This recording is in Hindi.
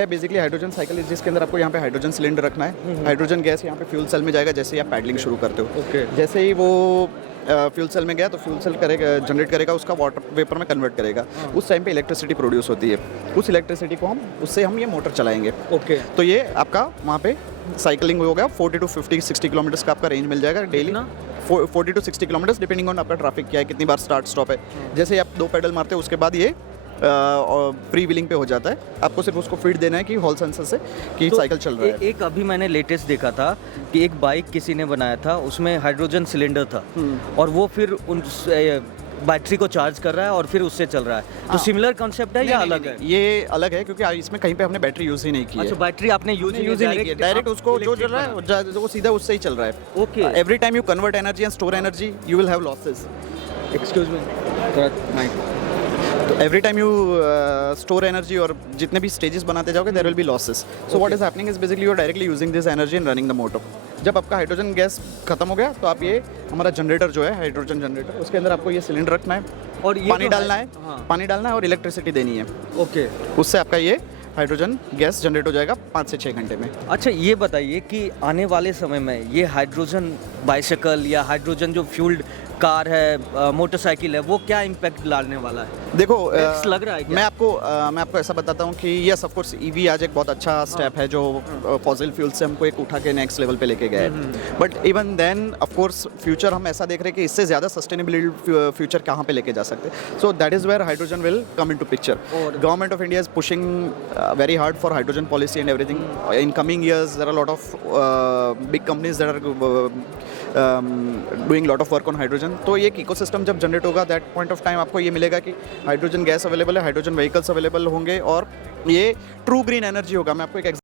है बेसिकली हाइड्रोजन साइकिल, जिसके अंदर आपको यहाँ पे हाइड्रोजन सिलेंडर रखना है। हाइड्रोजन गैस यहाँ पे फ्यूल सेल में जाएगा जैसे ही आप पैडलिंग शुरू करते हो। ओके। जैसे ही वो फ्यूल सेल में गया तो फ्यूल सेल करेगा, जनरेट करेगा, उसका वाटर वेपर में कन्वर्ट करेगा। उस टाइम पे इलेक्ट्रिसिटी प्रोड्यूस होती है। उस इलेक्ट्रिसिटी को उससे हम ये मोटर चलाएंगे। ओके। तो ये आपका वहाँ पे साइकिलिंग हो गया, 40 to 50 60 किलोमीटर्स का आपका रेंज मिल जाएगा daily. 40 to 60 kilometres depending on आपका ट्रैफिक क्या है, कितनी बार स्टार्ट स्टॉप है। जैसे ही आप 2 पेडल मारते हो उसके बाद ये फ्री व्हीलिंग पे हो जाता है। आपको सिर्फ उसको फीड देना है कि हॉल सेंसर से कि तो साइकिल चल रहा है। एक अभी मैंने लेटेस्ट देखा था कि एक बाइक किसी ने बनाया था, उसमें हाइड्रोजन सिलेंडर था और वो फिर उन बैटरी को चार्ज कर रहा है और फिर उससे चल रहा है। तो सिमिलर कॉन्सेप्ट है या अलग है? ये अलग है क्योंकि इसमें कहीं पे हमने बैटरी यूज़ ही नहीं की है। अच्छा, बैटरी आपने यूज ही नहीं की, डायरेक्ट उसको जो चल रहा है वो सीधा उससे ही चल रहा है। Okay. Every time you convert energy and store energy you will have losses. Excuse me. तो every time you store energy और जितने भी स्टेजेस बनाते जाओगे there will be losses. So what is happening is basically you are directly using this energy in running the motor. जब आपका हाइड्रोजन गैस खत्म हो गया तो आप ये हमारा जनरेटर जो है हाइड्रोजन जनरेटर, उसके अंदर आपको ये सिलेंडर रखना है और ये पानी तो डालना है। हाँ। पानी डालना है और इलेक्ट्रिसिटी देनी है। ओके। उससे आपका ये हाइड्रोजन गैस जनरेट हो जाएगा 5 से 6 घंटे में। अच्छा, ये बताइए कि आने वाले समय में ये हाइड्रोजन बाइसाइकिल या हाइड्रोजन जो फ्यूल्ड कार है, मोटरसाइकिल है, वो क्या इम्पैक्ट लाने वाला है? देखो लग रहा है क्या? मैं आपको ऐसा बताता हूँ कि यस ऑफ कोर्स ईवी आज एक बहुत अच्छा स्टेप है जो फॉसिल फ्यूल से हमको एक उठा के नेक्स्ट लेवल पे लेके गया है। But even then of course future हम ऐसा देख रहे हैं कि इससे ज़्यादा सस्टेनेबल फ्यूचर कहाँ पे लेके जा सकते हैं। So that is where hydrogen will come into picture. Government of India is pushing very hard for hydrogen policy and everything. In coming years, there are a lot of big companies that are doing lot of work on hydrogen. तो ये इकोसिस्टम जब जनरेट होगा दैट पॉइंट ऑफ टाइम आपको ये मिलेगा कि हाइड्रोजन गैस अवेलेबल है, हाइड्रोजन व्हीकल्स अवेलेबल होंगे और ये ट्रू ग्रीन एनर्जी होगा। मैं आपको एक